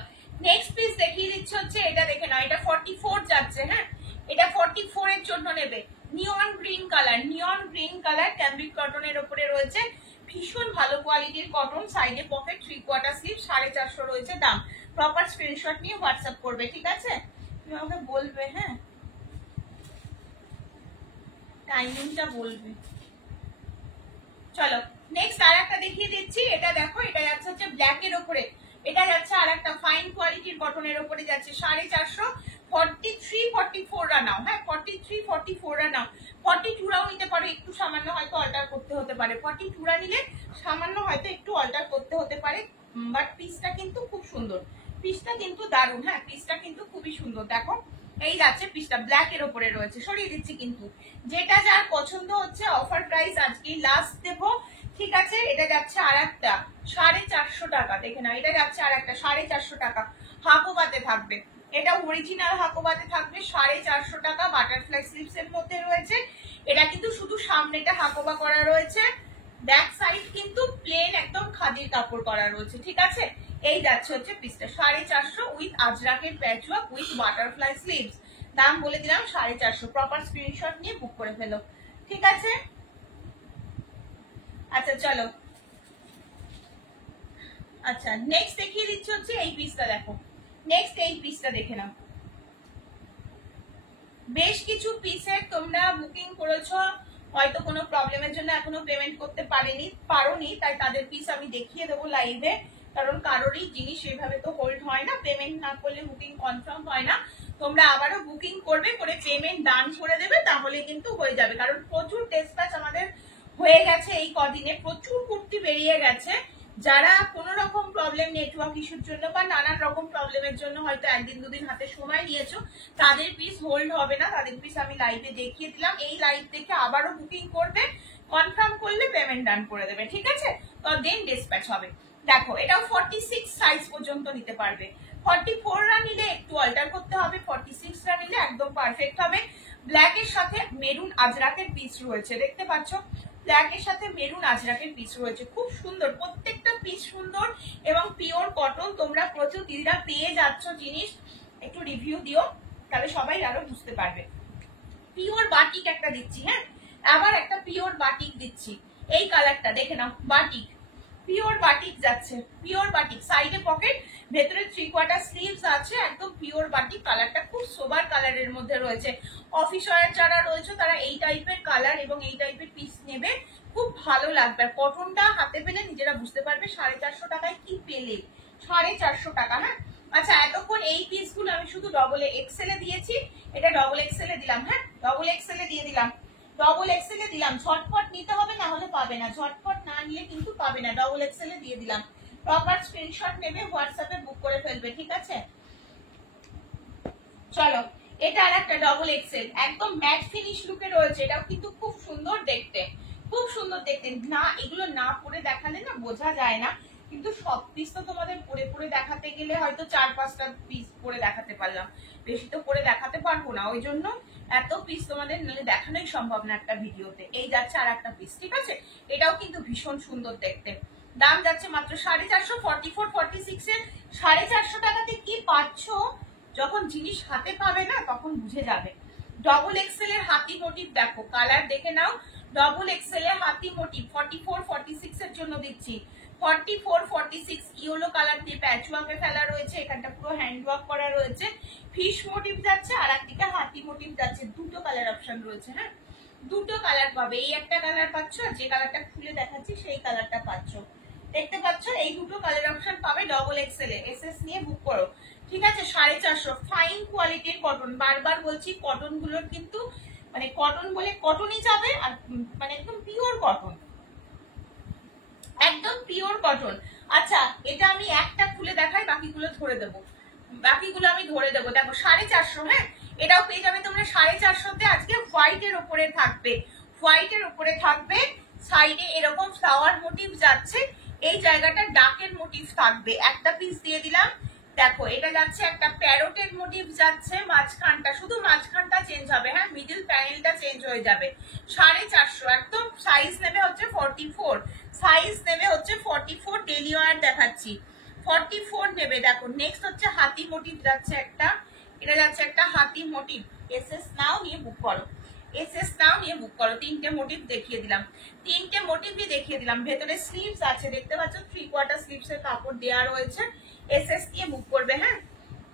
নেক্সট পিস দেখিয়ে দিচ্ছি, হচ্ছে এটা দেখে নাও, এটা 44 যাচ্ছে, হ্যাঁ, এটা 44 এর জন্য নেবে, neon green colour, neon green colour, cambric কটনের উপরে রয়েছে, ভীষণ ভালো কোয়ালিটির কটন, সাইডে পকেট, 3/4 স্লিভ, 450 রয়েছে দাম। প্রপার স্ক্রিনশট নিয়ে হোয়াটসঅ্যাপ করবে, ঠিক আছে, তুমি আমাকে বলবে, হ্যাঁ, টাইমিংটা বলবে। চলো নেক্সট আর একটা দেখিয়ে দিচ্ছি, এটা দেখো, এটা যাচ্ছে হচ্ছে ব্ল্যাক এর উপরে, এটা যাচ্ছে আর একটা ফাইন কোয়ালিটির কটনের উপরে যাচ্ছে 450, 43 44 রা নাও, হ্যাঁ 43 44 রা নাও, 42 রাও নিতে পারো, একটু সামান্য হয়তো অল্টার করতে হতে পারে, 42 রা নিলে সামান্য হয়তো একটু অল্টার করতে হতে পারে, বাট পিসটা কিন্তু খুব সুন্দর, পিসটা কিন্তু দারুণ, হ্যাঁ পিসটা কিন্তু খুবই সুন্দর, দেখো এই যাচ্ছে পিসটা, ব্ল্যাক এর উপরে রয়েছে, সরিয়ে দিচ্ছি কিন্তু, যেটা যার পছন্দ হচ্ছে অফার প্রাইস আজকে লাস্ট দেবো, ঠিক আছে। এটা যাচ্ছে আর একটা 450 টাকা, দেখে না, এটা যাচ্ছে আর একটা 450 টাকা, হাকোবাতে থাকবে, এটা অরিজিনাল হাকোবাতে থাকবে, 450 টাকা, বাটারফ্লাই স্লিভস এর মধ্যে রয়েছে, এটা কিন্তু শুধু সামনেটা হাকোবা করা রয়েছে, ব্যাক সাইড কিন্তু প্লেন একদম খাদির কাপড় করা রয়েছে, ঠিক আছে। এই যাচ্ছে হচ্ছে পিসটা 450 উইথ আজরাকের প্যাচওয়ার্ক উইথ বাটারফ্লাই স্লিভস, দাম বলে দিলাম 450। প্রপার স্ক্রিনশট নিয়ে বুক করে ফেলো, ঠিক আছে। আচ্ছা চলো, আচ্ছা নেক্সট দেখিয়ে দিচ্ছি হচ্ছে এই পিসটা, দেখো নেক্সট এই পিসটা দেখে নাও, বেশ কিছু পিসের তোমরা বুকিং করেছো, হয়তো কোনো প্রবলেমের জন্য এখনো পেমেন্ট করতে পারোনি, তাই তাদের পিস আমি দেখিয়ে দেবো লাইভে, কারণ কারোরই জিনিস এইভাবে তো হোল্ড হয় না, পেমেন্ট না করলে বুকিং কনফার্ম হয় না, তোমরা আবারও বুকিং করবে, করে পেমেন্ট ডান করে দেবে, তাহলে কিন্তু হয়ে যাবে, কারণ প্রচুর ডিসপ্যাচ আমাদের হয়ে গেছে এই কদিনে, প্রচুর কুর্তি বেরিয়ে গেছে, যারা কোনো রকম প্রবলেম, নেটওয়ার্ক ইস্যুর জন্য বা নানান রকম প্রবলেমের জন্য হয়তো একদিন দুদিন হাতে সময় নিয়েছো, তাদের পিস হোল্ড হবে না, তাদের পিস আমি লাইভে দেখিয়ে দিলাম, এই লাইভ দেখে আবারও বুকিং করবে, কনফার্ম করলে পেমেন্ট ডান করে দেবে, ঠিক আছে, তো দেন ডিসপ্যাচ হবে। দেখো এটাও 46 সাইজ পর্যন্ত নিতে পারবে, 44 রা নিলে একটু অল্টার করতে হবে, 46 রা নিলে একদম পারফেক্ট হবে। ব্ল্যাক এর সাথে মেরুন আজরাকের পিস রয়েছে, দেখতে পাচ্ছ, ব্ল্যাক এর সাথে মেরুন আজরাকের পিস রয়েছে, খুব সুন্দর, প্রত্যেকটা পিস সুন্দর এবং পিওর কটন, তোমরা প্রচুর দিদিরা পেয়ে যাচ্ছ জিনিস, একটু রিভিউ দিও, তাহলে সবাই আরো বুঝতে পারবে। পিওর বাটিক একটা দিচ্ছি, হ্যাঁ আবার একটা পিওর বাটিক দিচ্ছি, এই কালারটা দেখে নাও, বাটিক, পিওর বাটিক যাচ্ছে, পিওর বাটিক, সাইডে পকেট, ভেতরে 3/4 স্লিভস আছে, একদম পিওর বাটিক, কালারটা খুব সোবার কালারের মধ্যে রয়েছে, অফিস ওয়্যার যারা রয়েছে তারা এই টাইপের কালার এবং এই টাইপের পিস নেবে, খুব ভালো লাগবে, আর কটনটা হাতে পেলে নিজেরা বুঝতে পারবে 450 টাকায় কি পেলে, 450 টাকা, হ্যাঁ। আচ্ছা এতক্ষণ এই পিসগুলো আমি শুধু ডবল এক্সেল এ দিয়েছি, এটা ডবল এক্সেল এ দিলাম, হ্যাঁ ডবল এক্সেল এ দিয়ে দিলাম, ডবল এক্সেল এ দিলাম, ঝটপট নিতে হবে, না হলে পাবে না, ঝটপট না নিলে কিন্তু পাবে না, ডবল এক্সেল এ দিয়ে দিলাম, প্রপার স্ক্রিনশট নেবে, হোয়াটসঅ্যাপে বুক করে ফেলবে, ঠিক আছে। চলো এটা আর একটা ডবল এক্সেল, একদম ম্যাট ফিনিশ লুকে রয়েছে, এটাও কিন্তু খুব সুন্দর দেখতে, খুব সুন্দর দেখতে, না এগুলো না পরে দেখালে না বোঝা যায় না, কিন্তু সব পিস তো তোমাদের পরে পরে দেখাতে গেলে হয়তো 4-5টা পিস পরে দেখাতে পারলাম, বেশি তো পরে দেখাতে পারবো না, ওই জন্য এত পিস তোমাদের নাহলে দেখানোই সম্ভব না একটা ভিডিওতে। এই যাচ্ছে আর একটা পিস, ঠিক আছে, এটাও কিন্তু ভীষণ সুন্দর দেখতে, দাম যাচ্ছে মাত্র 450, 44 46 এর 450 টাকাতে কি পাচ্ছ, যখন জিনিস হাতে পাবে না তখন বুঝে যাবে। ডবল এক্সেল এর হাতি মোটিভ দেখো, কালার দেখে নাও, ডবল এক্সেল এর হাতি মোটিভ, 44 46 এর জন্য দিচ্ছি, 44 46 ইয়েলো কালার দিয়ে প্যাচ ওয়ার্কে ফেলা রয়েছে, এখানটা পুরো হ্যান্ড ওয়ার্ক করা রয়েছে, ফিশ মোটিভ যাচ্ছে আর একদিকে হাতি মোটিভ যাচ্ছে, দুটো কালার অপশন রয়েছে। হ্যাঁ, দুটো কালার পাবে, এই একটা কালার পাচ্ছ আর যে কালারটা খুলে দেখাচ্ছি সেই কালারটা পাচ্ছ, দেখতে পাচ্ছ, এই দুটো কালার অপশন পাবে ডবল এক্সেল এ। এসএস নিয়ে বুক করো, ঠিক আছে। 450 ফাইন কোয়ালিটির কটন, বারবার বলছি কটন গুলোর কিন্তু মানে কটন বলে কটনই যাবে, আর মানে একদম পিওর কটন, একদম পিওর কটন। আচ্ছা, এটা আমি একটা খুলে দেখাই, বাকিগুলো ধরে দেবো, বাকিগুলো আমি ধরে দেবো। দেখো 450, হ্যাঁ, এটাও পেয়ে যাবে তোমরা 450-তে। আজকে হোয়াইটের ওপরে থাকবে, হোয়াইটের ওপরে থাকবে, সাইডে এরকম ফ্লাওয়ার মোটিভ যাচ্ছে, এই জায়গাটা ডাকের মোটিভ থাকবে। একটা পিস দিয়ে দিলাম, দেখো এটা যাচ্ছে একটা প্যারোটের মোটিভ যাচ্ছে, মাঝখানটা শুধু মাঝখানটা চেঞ্জ হবে, হ্যাঁ, মিডল প্যানেলটা চেঞ্জ হয়ে যাবে। 450 একদম। সাইজ নেবে হচ্ছে 44, সাইজ নেবে হচ্ছে 44, ডেলি ওয়ার দেখাচ্ছি, 44 নেবে। দেখো নেক্সট হচ্ছে হাতি মোটিভ যাচ্ছে একটা, এটা যাচ্ছে একটা হাতি মোটিভ। এসএস নাও নিয়ে বুক করো, এসএস নাও নিয়ে বুক করো। তিনটে মোটিভ দেখিয়ে দিলাম, তিনটে মোটিভই দেখিয়ে দিলাম। ভেতরে স্লিভস আছে, দেখতে পাচ্ছ 3/4 স্লিভস এর কাপড় দেওয়া রয়েছে। এসএস নিয়ে বুক করবে। হ্যাঁ,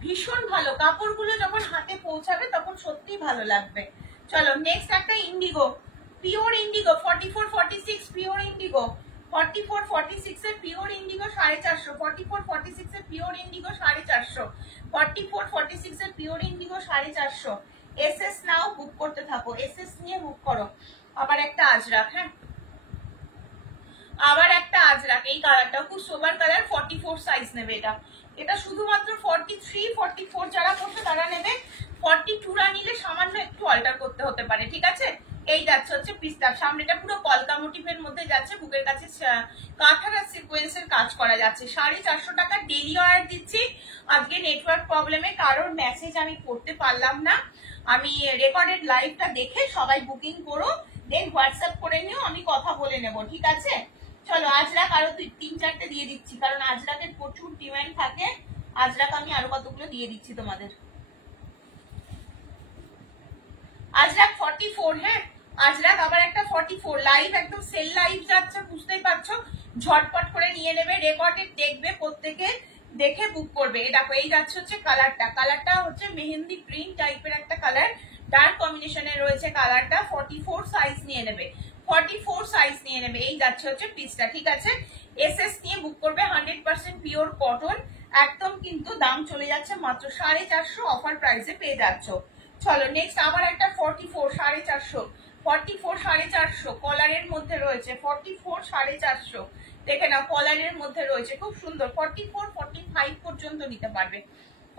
ভীষণ ভালো কাপড়গুলো, যখন হাতে পৌঁছাবে তখন সত্যি ভালো লাগবে। চলো নেক্সট একটা Indigo, pure Indigo 44 46, pure Indigo 44 46 এর পিওর ইন্ডিগো 450, 44 46 এর পিওর ইন্ডিগো 450, 44 46 এর পিওর ইন্ডিগো 450। এসএস নাও বুক করতে থাকো, এসএস নিয়ে বুক করো। আবার একটা আজরাক, হ্যাঁ, আবার একটা আজরাক, এই কালারটাও খুব সোবার কালার, 44 সাইজ নেবে এটা। এটা শুধুমাত্র 43 44 যারা করছে তারা নেবে, 42রা নিলে সামান্য একটু অল্টার করতে হতে পারে, ঠিক আছে। এই যাচ্ছে হচ্ছে পিস্তা, সামনেটা পুরো কলকা মোটিভের মধ্যে যাচ্ছে, বুকের কাছে কাঁথার আর সিকোয়েন্সের কাজ করা যাচ্ছে। 450 টাকা ডেলি অর্ডার দিচ্ছি। আজকে নেটওয়ার্ক প্রবলেমে কারোর মেসেজ আমি করতে পারলাম না, আমি রেকর্ডেড লাইভটা দেখে সবাই বুকিং করো, দেন হোয়াটসঅ্যাপ করে নিও, আমি কথা বলে নেব, ঠিক আছে। চলো আজরাক আরো 3-4টে দিয়ে দিচ্ছি, কারণ আজরাকের প্রচুর ডিমান্ড থাকে। আজরাক আমি আরো কতগুলো দিয়ে দিচ্ছি তোমাদের। আজরাক 44, হ্যাঁ, আজরাক আবার একটা 44 লাইভ, একদম সেল লাইভ যাচ্ছে, বুঝতেই পারছো, ঝটপট করে নিয়ে নেবে, রেকর্ডেড দেখবে প্রত্যেকে, দেখে বুক করবে। দেখো এই যাচ্ছে হচ্ছে কালারটা, কালারটা হচ্ছে মেহেন্দি গ্রিন টাইপের একটা কালার, ডার্ক কম্বিনেশনে রয়েছে কালারটা। 44 সাইজ নিয়ে নেবে, 44 সাইজ নিয়ে নেবে। এই যাচ্ছে হচ্ছে পিসটা, ঠিক আছে। এসএস নিয়ে বুক করবে, 100% পিওর কটন, একদম কিন্তু দাম চলে যাচ্ছে মাত্র 450, অফার প্রাইসে পেয়ে যাচ্ছ। চলো নেক্সট আবার একটা 44 450, 44 450 কলারের মধ্যে রয়েছে, 44 450 দেখে নাও, কলারের মধ্যে রয়েছে, খুব সুন্দর। 44 45 পর্যন্ত নিতে পারবে,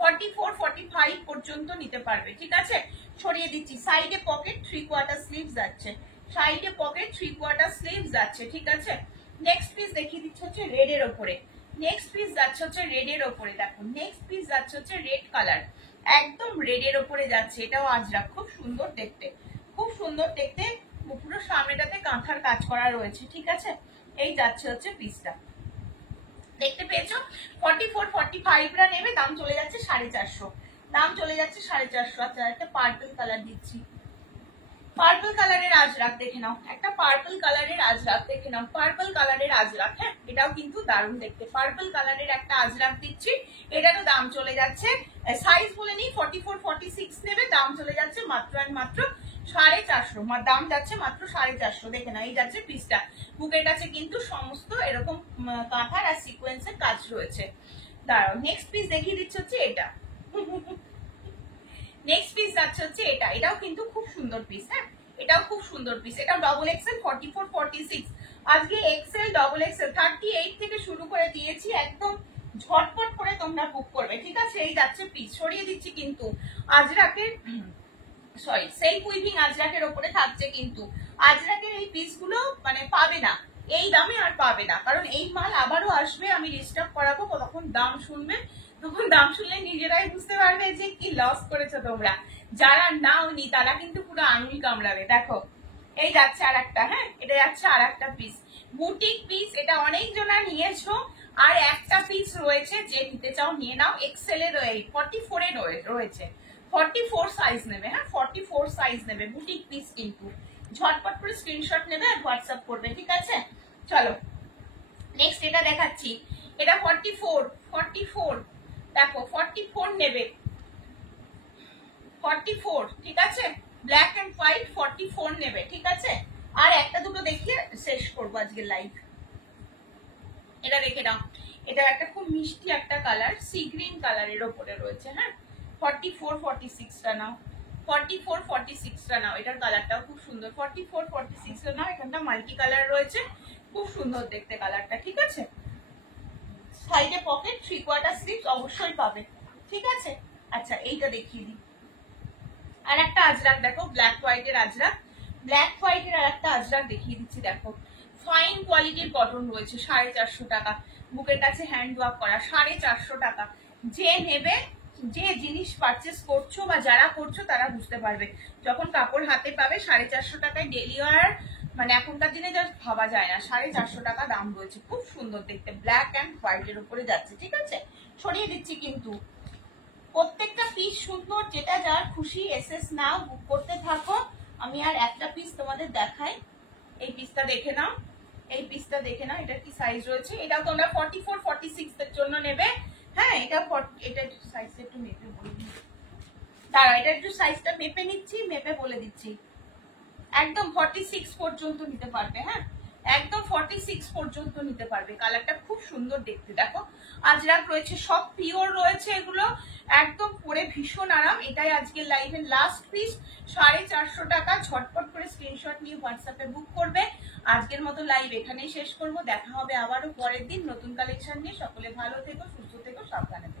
44 45 পর্যন্ত নিতে পারবে, ঠিক আছে। ছড়িয়ে দিচ্ছি, সাইডে পকেট 3/4 স্লিভস যাচ্ছে, সাইডে পকেট 3/4 স্লিভস যাচ্ছে, ঠিক আছে। নেক্সট পিস দেখিয়ে দিচ্ছি হচ্ছে রেড এর ওপরে, নেক্সট পিস যাচ্ছে হচ্ছে রেড এর ওপরে। দেখো নেক্সট পিস যাচ্ছে হচ্ছে রেড কালার, একদম রেড এর ওপরে যাচ্ছে, এটাও আজরাক, খুব সুন্দর দেখতে, খুব সুন্দর দেখতে, পুরো সামনেটাতে কাঁথার কাজ করা রয়েছে, ঠিক আছে। এই যাচ্ছে হচ্ছে পিসটা, দেখতে পেয়েছো। 44 45রা নেবে, দাম চলে যাচ্ছে 450, দাম চলে যাচ্ছে 450। আচ্ছা একটা পার্পল কালার দিচ্ছি, পার্পল কালারের আজরাক দেখে নাও, একটা পার্পল কালারের আজরাক দেখে নাও, পার্পল কালারের আজরাক, হ্যাঁ, এটাও কিন্তু দারুণ দেখতে। পার্পল কালারের একটা আজরাক দিচ্ছি, এটারও দাম চলে যাচ্ছে, সাইজ বলে নিই 44 46 নেবে, দাম চলে যাচ্ছে মাত্র আর মাত্র 450, দাম যাচ্ছে মাত্র 450। দেখে নাও এই যাচ্ছে পিসটা, বুকের কাছে কিন্তু সমস্ত এরকম কাঁথার আর সিকোয়েন্সের কাজ রয়েছে। দাঁড়াও নেক্সট পিস দেখিয়ে দিচ্ছে হচ্ছে এটা, নেক্সট পিস যাচ্ছে হচ্ছে এটা, এটাও কিন্তু খুব সুন্দর পিস, হ্যাঁ, এটাও খুব সুন্দর পিস, এটা ডবল এক্সেল 44 46। আজকে এক্সেল ডবল এক্সেল 38 থেকে শুরু করে দিয়েছি, একদম ঝটপট করে তোমরা বুক করবে, ঠিক আছে। এই যাচ্ছে পিস, সরিয়ে দিচ্ছি কিন্তু আজরাকের, সরি সেলফ উইভিং আজরাকের ওপরে থাকছে, কিন্তু আজরাকের এই পিসগুলো মানে পাবে না এই দামে, আর পাবে না, কারণ এই মাল আবারও আসবে, আমি রিস্টক করাবো, তখন দাম শুনবে, তখন দাম শুনলে নিজেরাই বুঝতে পারবে যে কি লস করেছো তোমরা, যারা নাওনি তারা কিন্তু পুরো আঙুল কামড়াবে। দেখো এই যাচ্ছে আর একটা, হ্যাঁ, এটা যাচ্ছে আর একটা পিস, বুটিক পিস, এটা অনেক জনা নিয়েছো, আর একটা পিস রয়েছে, যে নিতে চাও নিয়ে নাও। এক্সেল এর 44 এর রয়েছে, 44 সাইজ নেবে, হ্যাঁ, 44 সাইজ নেবে, বুটিক পিস কিন্তু ঝটপট করে স্ক্রিনশট নেবে আর হোয়াটসঅ্যাপ করবে, ঠিক আছে। চলো নেক্সট এটা দেখাচ্ছি, এটা 44 দেখো 44 নেবে, 44 ঠিক আছে, ব্ল্যাক এন্ড হোয়াইট 44 নেবে, ঠিক আছে। আর একটা দুটো দেখিয়ে শেষ করবো আজকে লাইভ। এটা দেখে নাও, এটা একটা খুব মিষ্টি একটা কালার, সি গ্রিন কালারের ওপরে রয়েছে, হ্যাঁ। 44 46টা নাও, 44 46টা নাও, এটার কালারটাও খুব সুন্দর। 44 46টা নাও, এখানটা মাল্টি কালার রয়েছে, খুব সুন্দর দেখতে কালারটা, ঠিক আছে। সাইডে পকেট, 3/4 স্লিভস অবশ্যই পাবে, ঠিক আছে। আচ্ছা এইটা দেখিয়ে দিই, আর একটা আজরাক দেখো, ব্ল্যাক হোয়াইটের আজরাক, ব্ল্যাক হোয়াইটের আর একটা আজরাক দেখিয়ে দিচ্ছি, দেখো ফাইন কোয়ালিটির কটন রয়েছে, 450 টাকা, বুকের কাছে হ্যান্ড ওয়ার্ক করা, 450 টাকা। যে নেবে, যে জিনিস পারচেস করছো বা যারা করছো তারা বুঝতে পারবে, যখন কাপড় হাতে পাবে 450 টাকায় ডেলি ওয়ার, মানে এখনকার দিনে যা ভাবা যায় না, 450 টাকা দাম রয়েছে, খুব সুন্দর দেখতে, ব্ল্যাক অ্যান্ড হোয়াইটের উপরে যাচ্ছে, ঠিক আছে। সরিয়ে দিচ্ছি কিন্তু, প্রত্যেকটা পিস সুন্দর, যেটা যার খুশি এসএস নাও, বুক করতে থাকো। আমি আর একটা পিস তোমাদের দেখাই, এই পিসটা দেখে নাও, এই পিসটা দেখে নাও, এটা কি সাইজ রয়েছে, এটা তোমরা 44 46 এর জন্য নেবে, হ্যাঁ। এটা একটু সাইজটা একটু মেপে বলে দিই, দাঁড়া এটা একটু সাইজটা মেপে নিচ্ছি, মেপে বলে দিচ্ছি। একদম 46 পর্যন্ত নিতে পারবে, হ্যাঁ, একদম 46 পর্যন্ত নিতে পারবে। কালারটা খুব সুন্দর দেখতে, দেখো আজরাক রয়েছে, সব পিওর রয়েছে এগুলো, একদম পরে ভীষণ আরাম। এটাই আজকের লাইভের লাস্ট পিস, 450 টাকা। ঝটপট করে স্ক্রিনশট নিয়ে হোয়াটসঅ্যাপে বুক করবে। আজকের মতো লাইভ এখানেই শেষ করব, দেখা হবে আবারও পরের দিন নতুন কালেকশন নিয়ে। সকলে ভালো থেকো, সুস্থ থেকো, সাবধানে থেকো।